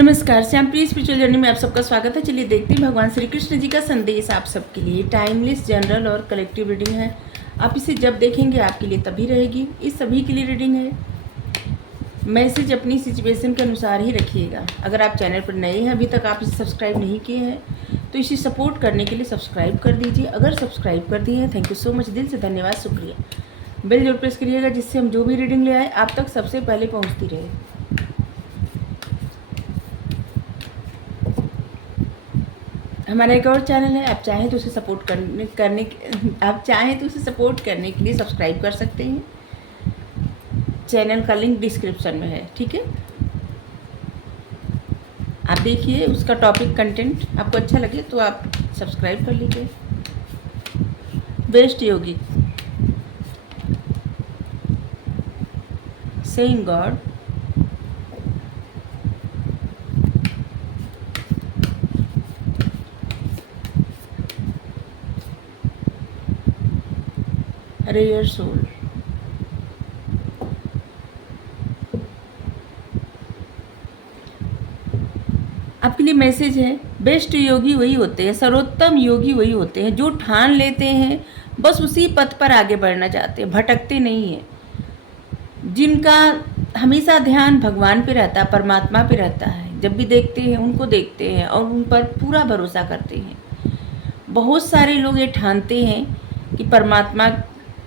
नमस्कार, श्यामप्रिय spiritual journey में आप सबका स्वागत है। चलिए देखते हैं भगवान श्री कृष्ण जी का संदेश आप सबके लिए। टाइमलेस, जनरल और कलेक्टिव रीडिंग है। आप इसे जब देखेंगे आपके लिए तभी रहेगी। इस सभी के लिए रीडिंग है। मैसेज अपनी सिचुएशन के अनुसार ही रखिएगा। अगर आप चैनल पर नए हैं, अभी तक आप इसे सब्सक्राइब नहीं किए हैं तो इसे सपोर्ट करने के लिए सब्सक्राइब कर दीजिए। अगर सब्सक्राइब कर दिए हैं, थैंक यू सो मच, दिल से धन्यवाद, शुक्रिया। बेल जरूर प्रेस करिएगा जिससे हम जो भी रीडिंग ले आए आप तक सबसे पहले पहुँचती रहे। हमारा एक और चैनल है, आप चाहें तो उसे सपोर्ट करने के लिए सब्सक्राइब कर सकते हैं। चैनल का लिंक डिस्क्रिप्शन में है, ठीक है। आप देखिए उसका टॉपिक कंटेंट आपको अच्छा लगे तो आप सब्सक्राइब कर लीजिए। बेस्ट योगी सेइंग गॉड, रेयर सोल। आपके लिए मैसेज है, बेस्ट योगी वही होते हैं, सर्वोत्तम योगी वही होते हैं जो ठान लेते हैं बस उसी पथ पर आगे बढ़ना चाहते हैं, भटकते नहीं हैं। जिनका हमेशा ध्यान भगवान पे रहता है, परमात्मा पे रहता है। जब भी देखते हैं उनको देखते हैं और उन पर पूरा भरोसा करते हैं। बहुत सारे लोग ये ठानते हैं कि परमात्मा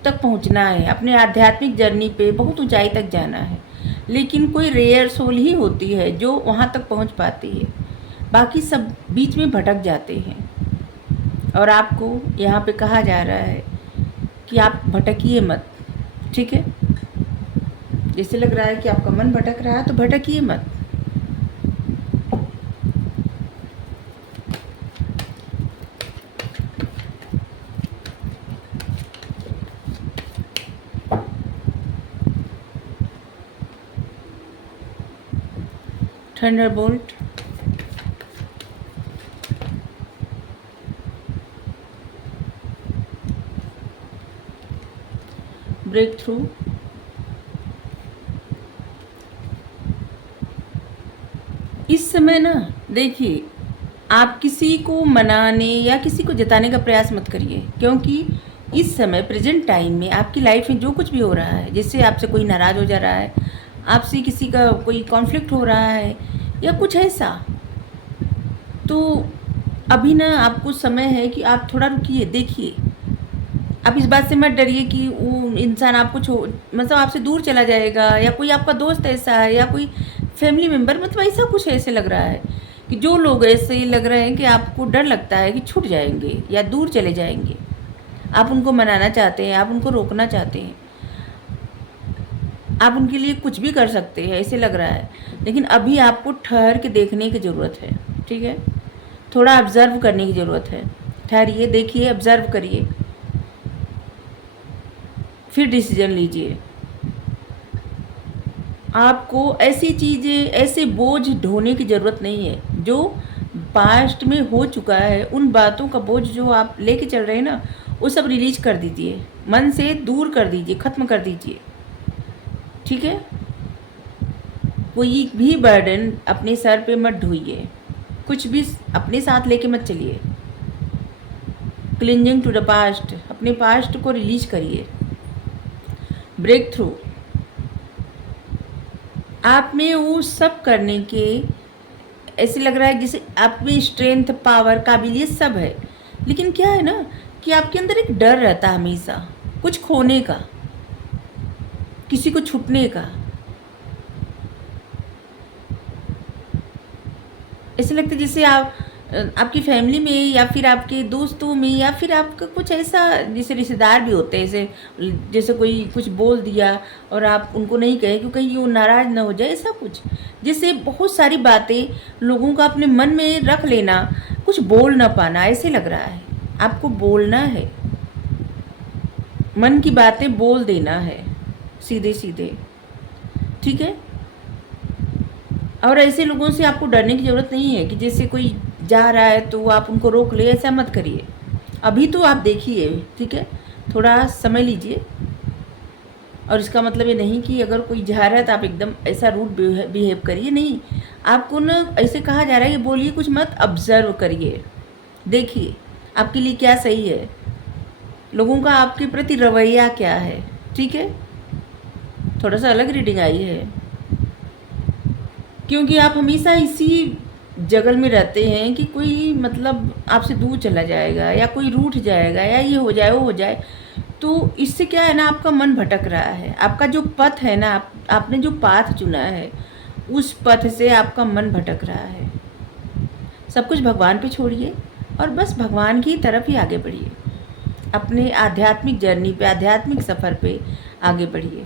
तक पहुंचना है, अपने आध्यात्मिक जर्नी पे बहुत ऊंचाई तक जाना है, लेकिन कोई रेयर सोल ही होती है जो वहाँ तक पहुँच पाती है। बाकी सब बीच में भटक जाते हैं। और आपको यहाँ पे कहा जा रहा है कि आप भटकिए मत, ठीक है। जैसे लग रहा है कि आपका मन भटक रहा है तो भटकिए मत। थंडरबोल्ट, ब्रेक थ्रू, इस समय ना देखिए, आप किसी को मनाने या किसी को जताने का प्रयास मत करिए, क्योंकि इस समय प्रेजेंट टाइम में आपकी लाइफ में जो कुछ भी हो रहा है, जैसे आपसे कोई नाराज़ हो जा रहा है, आपसे किसी का कोई कॉन्फ्लिक्ट हो रहा है या कुछ ऐसा, तो अभी ना आपको समय है कि आप थोड़ा रुकिए, देखिए। आप इस बात से मत डरिए कि वो इंसान आपको मतलब आपसे दूर चला जाएगा, या कोई आपका दोस्त ऐसा है या कोई फैमिली मेम्बर, मतलब ऐसा कुछ ऐसे लग रहा है कि जो लोग ऐसे ही लग रहे हैं कि आपको डर लगता है कि छूट जाएंगे या दूर चले जाएंगे। आप उनको मनाना चाहते हैं, आप उनको रोकना चाहते हैं, आप उनके लिए कुछ भी कर सकते हैं, ऐसे लग रहा है। लेकिन अभी आपको ठहर के देखने की ज़रूरत है, ठीक है। थोड़ा ऑब्ज़र्व करने की ज़रूरत है। ठहरिए, देखिए, ऑब्ज़र्व करिए, फिर डिसीजन लीजिए। आपको ऐसी चीज़ें, ऐसे बोझ ढोने की ज़रूरत नहीं है। जो पास्ट में हो चुका है, उन बातों का बोझ जो आप लेके चल रहे हैं ना, वो सब रिलीज कर दीजिए, मन से दूर कर दीजिए, ख़त्म कर दीजिए, ठीक है। कोई भी बर्डन अपने सर पे मत ढोइए, कुछ भी अपने साथ लेके मत चलिए। क्लिंजिंग टू द पास्ट, अपने पास्ट को रिलीज करिए। ब्रेक थ्रू, आप में वो सब करने के ऐसे लग रहा है जैसे आप में स्ट्रेंथ, पावर, काबिलियत सब है, लेकिन क्या है ना कि आपके अंदर एक डर रहता है हमेशा, कुछ खोने का, किसी को छूटने का। ऐसे लगता है जैसे आपकी फैमिली में या फिर आपके दोस्तों में या फिर आपका कुछ ऐसा, जैसे रिश्तेदार भी होते हैं, जैसे कोई कुछ बोल दिया और आप उनको नहीं कहे कि कहीं वो नाराज़ ना हो जाए, ऐसा कुछ। जैसे बहुत सारी बातें लोगों का अपने मन में रख लेना, कुछ बोल ना पाना, ऐसे लग रहा है। आपको बोलना है, मन की बातें बोल देना है सीधे सीधे, ठीक है। और ऐसे लोगों से आपको डरने की ज़रूरत नहीं है कि जैसे कोई जा रहा है तो आप उनको रोक ले, ऐसा मत करिए। अभी तो आप देखिए, ठीक है, थोड़ा समय लीजिए। और इसका मतलब ये नहीं कि अगर कोई जा रहा है तो आप एकदम ऐसा रूड बिहेव करिए, नहीं। आपको ना ऐसे कहा जा रहा है कि बोलिए कुछ मत, ऑब्जर्व करिए, देखिए आपके लिए क्या सही है, लोगों का आपके प्रति रवैया क्या है। ठीक है, थोड़ा सा अलग रीडिंग आई है, क्योंकि आप हमेशा इसी जगल में रहते हैं कि कोई मतलब आपसे दूर चला जाएगा या कोई रूठ जाएगा या ये हो जाए वो हो जाए। तो इससे क्या है ना, आपका मन भटक रहा है, आपका जो पथ है ना, आपने जो पाथ चुना है उस पथ से आपका मन भटक रहा है। सब कुछ भगवान पे छोड़िए और बस भगवान की तरफ ही आगे बढ़िए, अपने आध्यात्मिक जर्नी पे, आध्यात्मिक सफ़र पे आगे बढ़िए।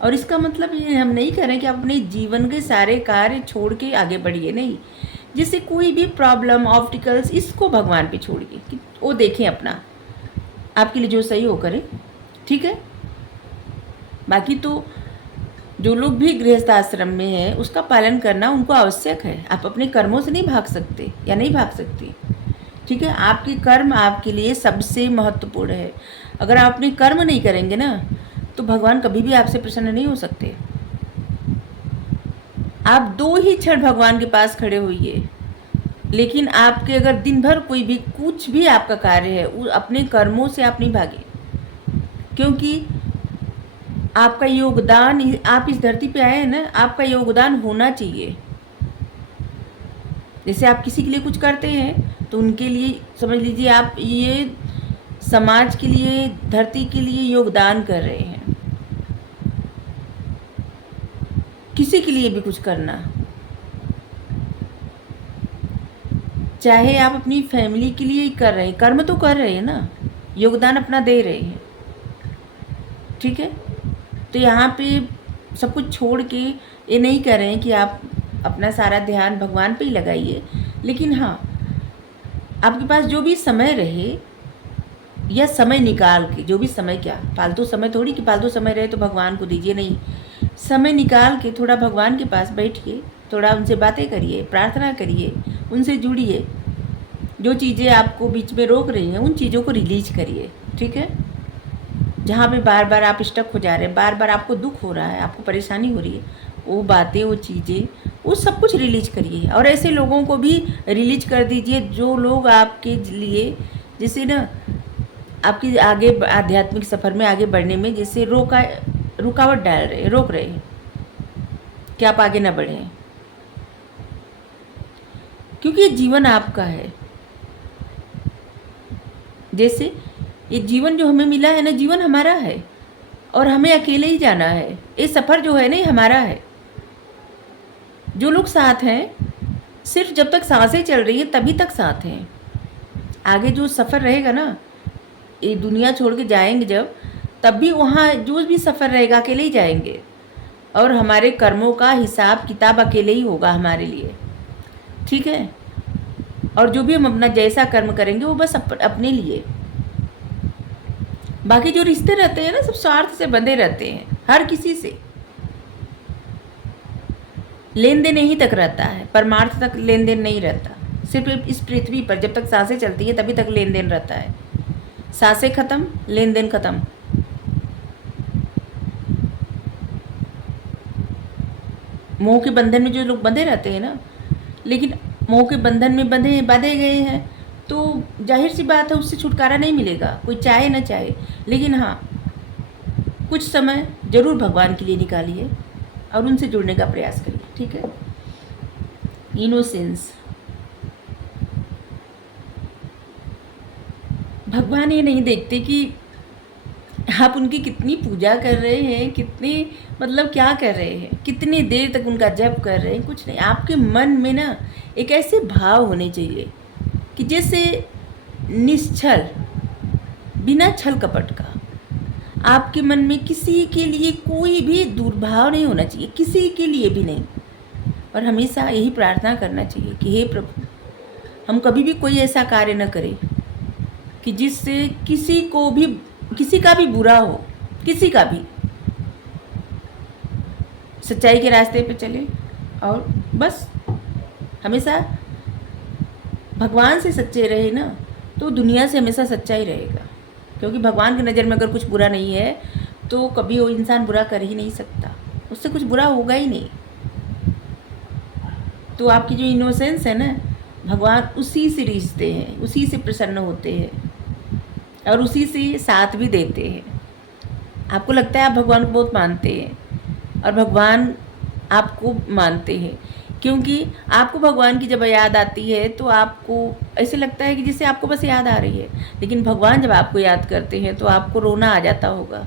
और इसका मतलब ये हम नहीं कह रहे कि आप अपने जीवन के सारे कार्य छोड़ के आगे बढ़िए, नहीं। जिससे कोई भी प्रॉब्लम, ऑब्स्टिकल्स, इसको भगवान पे छोड़िए कि वो देखें अपना, आपके लिए जो सही हो करें। ठीक है, बाकी तो जो लोग भी गृहस्थ आश्रम में हैं उसका पालन करना उनको आवश्यक है। आप अपने कर्मों से नहीं भाग सकते या नहीं भाग सकती। ठीक है, आपके कर्म आपके लिए सबसे महत्वपूर्ण है। अगर आप अपने कर्म नहीं करेंगे ना तो भगवान कभी भी आपसे प्रसन्न नहीं हो सकते। आप 2 ही क्षण भगवान के पास खड़े होइए, लेकिन आपके अगर दिन भर कोई भी कुछ भी आपका कार्य है, अपने कर्मों से आप नहीं भागे, क्योंकि आपका योगदान, आप इस धरती पे आए हैं ना, आपका योगदान होना चाहिए। जैसे आप किसी के लिए कुछ करते हैं तो उनके लिए समझ लीजिए आप ये समाज के लिए, धरती के लिए योगदान कर रहे हैं। किसी के लिए भी कुछ करना, चाहे आप अपनी फैमिली के लिए ही कर रहे हैं, कर्म तो कर रहे हैं ना, योगदान अपना दे रहे हैं। ठीक है, तो यहाँ पे सब कुछ छोड़ के ये नहीं कर रहे हैं कि आप अपना सारा ध्यान भगवान पे ही लगाइए, लेकिन हाँ, आपके पास जो भी समय रहे या समय निकाल के, जो भी समय, क्या फालतू समय थोड़ी कि फालतू समय रहे तो भगवान को दीजिए, नहीं। समय निकाल के थोड़ा भगवान के पास बैठिए, थोड़ा उनसे बातें करिए, प्रार्थना करिए, उनसे जुड़िए। जो चीज़ें आपको बीच में रोक रही हैं उन चीज़ों को रिलीज करिए। ठीक है, जहाँ पे बार बार आप स्टक हो जा रहे हैं, बार बार आपको दुख हो रहा है, आपको परेशानी हो रही है, वो बातें, वो चीज़ें, वो सब कुछ रिलीज करिए। और ऐसे लोगों को भी रिलीज कर दीजिए जो लोग आपके लिए, जैसे ना आपकी आगे आध्यात्मिक सफ़र में आगे बढ़ने में जैसे रुकावट डाल रहे, रोक रहे हैं कि आप आगे ना बढ़ें, क्योंकि ये जीवन आपका है। जैसे ये जीवन जो हमें मिला है ना, जीवन हमारा है और हमें अकेले ही जाना है। ये सफ़र जो है ना, ये हमारा है। जो लोग साथ हैं, सिर्फ जब तक सांसें चल रही है तभी तक साथ हैं। आगे जो सफ़र रहेगा ना, ये दुनिया छोड़ के जाएंगे जब, तब भी वहाँ जो भी सफ़र रहेगा अकेले ही जाएंगे, और हमारे कर्मों का हिसाब किताब अकेले ही होगा हमारे लिए। ठीक है, और जो भी हम अपना जैसा कर्म करेंगे वो बस अपने लिए। बाकी जो रिश्ते रहते हैं ना, सब स्वार्थ से बंधे रहते हैं, हर किसी से लेन देन यहीं तक रहता है, परमार्थ तक लेन देन नहीं रहता। सिर्फ इस पृथ्वी पर जब तक सांसें चलती है तभी तक लेन देन रहता है। सांसें खत्म, लेन देन खत्म। मोह के बंधन में जो लोग बंधे रहते हैं ना, लेकिन मोह के बंधन में बांधे गए हैं तो जाहिर सी बात है उससे छुटकारा नहीं मिलेगा, कोई चाहे ना चाहे। लेकिन हाँ, कुछ समय ज़रूर भगवान के लिए निकालिए और उनसे जुड़ने का प्रयास करिए। ठीक है, इनोसेंस, भगवान ये नहीं देखते कि आप उनकी कितनी पूजा कर रहे हैं, कितनी मतलब क्या कर रहे हैं, कितनी देर तक उनका जप कर रहे हैं, कुछ नहीं। आपके मन में ना एक ऐसे भाव होने चाहिए कि जैसे निश्चल, बिना छल कपट का, आपके मन में किसी के लिए कोई भी दुर्भाव नहीं होना चाहिए, किसी के लिए भी नहीं। और हमेशा यही प्रार्थना करना चाहिए कि हे प्रभु, हम कभी भी कोई ऐसा कार्य न करें कि जिससे किसी का भी बुरा हो, किसी का भी। सच्चाई के रास्ते पे चले और बस हमेशा भगवान से सच्चे रहे ना, तो दुनिया से हमेशा सच्चा ही रहेगा। क्योंकि भगवान की नज़र में अगर कुछ बुरा नहीं है तो कभी वो इंसान बुरा कर ही नहीं सकता, उससे कुछ बुरा होगा ही नहीं। तो आपकी जो इनोसेंस है ना, भगवान उसी से रिझते हैं, उसी से प्रसन्न होते हैं और उसी से साथ भी देते हैं। आपको लगता है आप भगवान को बहुत मानते हैं और भगवान आपको मानते हैं, क्योंकि आपको भगवान की जब याद आती है तो आपको ऐसे लगता है कि जैसे आपको बस याद आ रही है, लेकिन भगवान जब आपको याद करते हैं तो आपको रोना आ जाता होगा।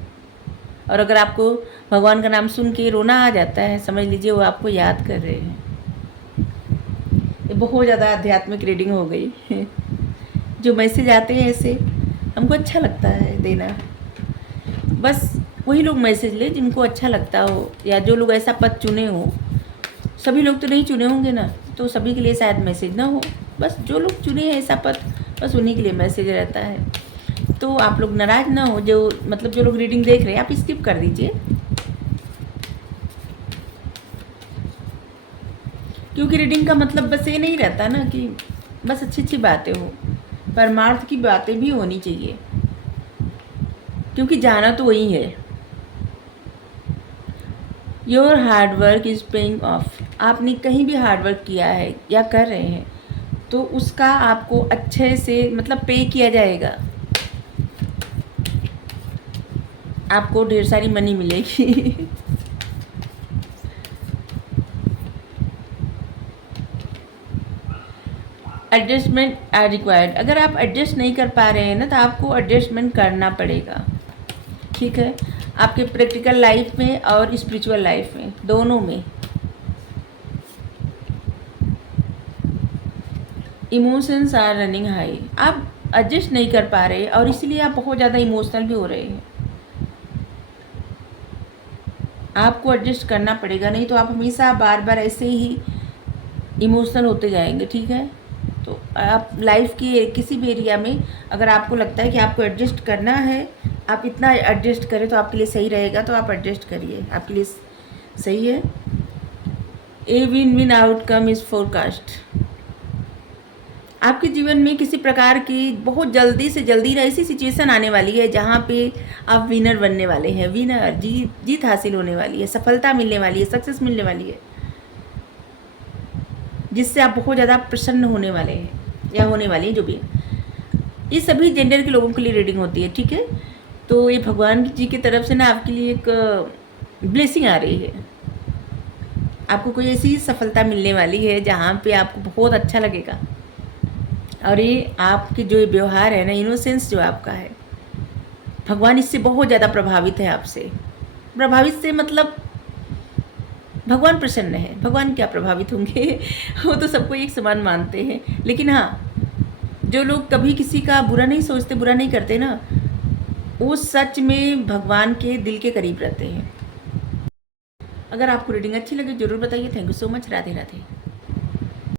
और अगर आपको भगवान का नाम सुन के रोना आ जाता है, समझ लीजिए वो आपको याद कर रहे हैं। ये बहुत ज़्यादा आध्यात्मिक रीडिंग हो गई। जो मैसेज आते हैं ऐसे हमको अच्छा लगता है देना। बस वही लोग मैसेज ले जिनको अच्छा लगता हो, या जो लोग ऐसा पद चुने हो। सभी लोग तो नहीं चुने होंगे ना, तो सभी के लिए शायद मैसेज ना हो। बस जो लोग चुने हैं ऐसा पद, बस उन्हीं के लिए मैसेज रहता है। तो आप लोग नाराज़ ना हो, जो मतलब जो लोग रीडिंग देख रहे हैं आप स्किप कर दीजिए, क्योंकि रीडिंग का मतलब बस ये नहीं रहता ना कि बस अच्छी अच्छी बातें हो, परमार्थ की बातें भी होनी चाहिए, क्योंकि जाना तो वही है। Your hard work is paying off. आपने कहीं भी हार्ड वर्क किया है या कर रहे हैं तो उसका आपको अच्छे से मतलब पे किया जाएगा, आपको ढेर सारी मनी मिलेगी। Adjustment are required. अगर आप एडजस्ट नहीं कर पा रहे हैं ना तो आपको एडजस्टमेंट करना पड़ेगा, ठीक है, आपके प्रैक्टिकल लाइफ में और स्पिरिचुअल लाइफ में, दोनों में। Emotions are running high. आप एडजस्ट नहीं कर पा रहे और इसलिए आप बहुत ज़्यादा इमोशनल भी हो रहे हैं। आपको एडजस्ट करना पड़ेगा, नहीं तो आप हमेशा बार बार ऐसे ही इमोशनल होते जाएंगे, ठीक है। तो आप लाइफ की किसी भी एरिया में अगर आपको लगता है कि आपको एडजस्ट करना है, आप इतना एडजस्ट करें तो आपके लिए सही रहेगा, तो आप एडजस्ट करिए, आपके लिए सही है। A win win outcome is forecast. आपके जीवन में किसी प्रकार की बहुत जल्दी से जल्दी ऐसी सिचुएशन आने वाली है जहाँ पे आप विनर बनने वाले हैं, विनर, जीत हासिल होने वाली है, सफलता मिलने वाली है, सक्सेस मिलने वाली है, जिससे आप बहुत ज़्यादा प्रसन्न होने वाले हैं या होने वाली है, जो भी है। ये सभी जेंडर के लोगों के लिए रीडिंग होती है, ठीक है। तो ये भगवान जी की तरफ से ना आपके लिए एक ब्लेसिंग आ रही है, आपको कोई ऐसी सफलता मिलने वाली है जहाँ पे आपको बहुत अच्छा लगेगा। और ये आपके जो व्यवहार है ना, इनोसेंस जो आपका है, भगवान इससे बहुत ज़्यादा प्रभावित है आपसे। प्रभावित से मतलब भगवान प्रसन्न है, भगवान क्या प्रभावित होंगे। वो तो सबको एक समान मानते हैं, लेकिन हाँ, जो लोग कभी किसी का बुरा नहीं सोचते, बुरा नहीं करते ना, वो सच में भगवान के दिल के करीब रहते हैं। अगर आपको रीडिंग अच्छी लगे ज़रूर बताइए। Thank you so much. Radhe Radhe.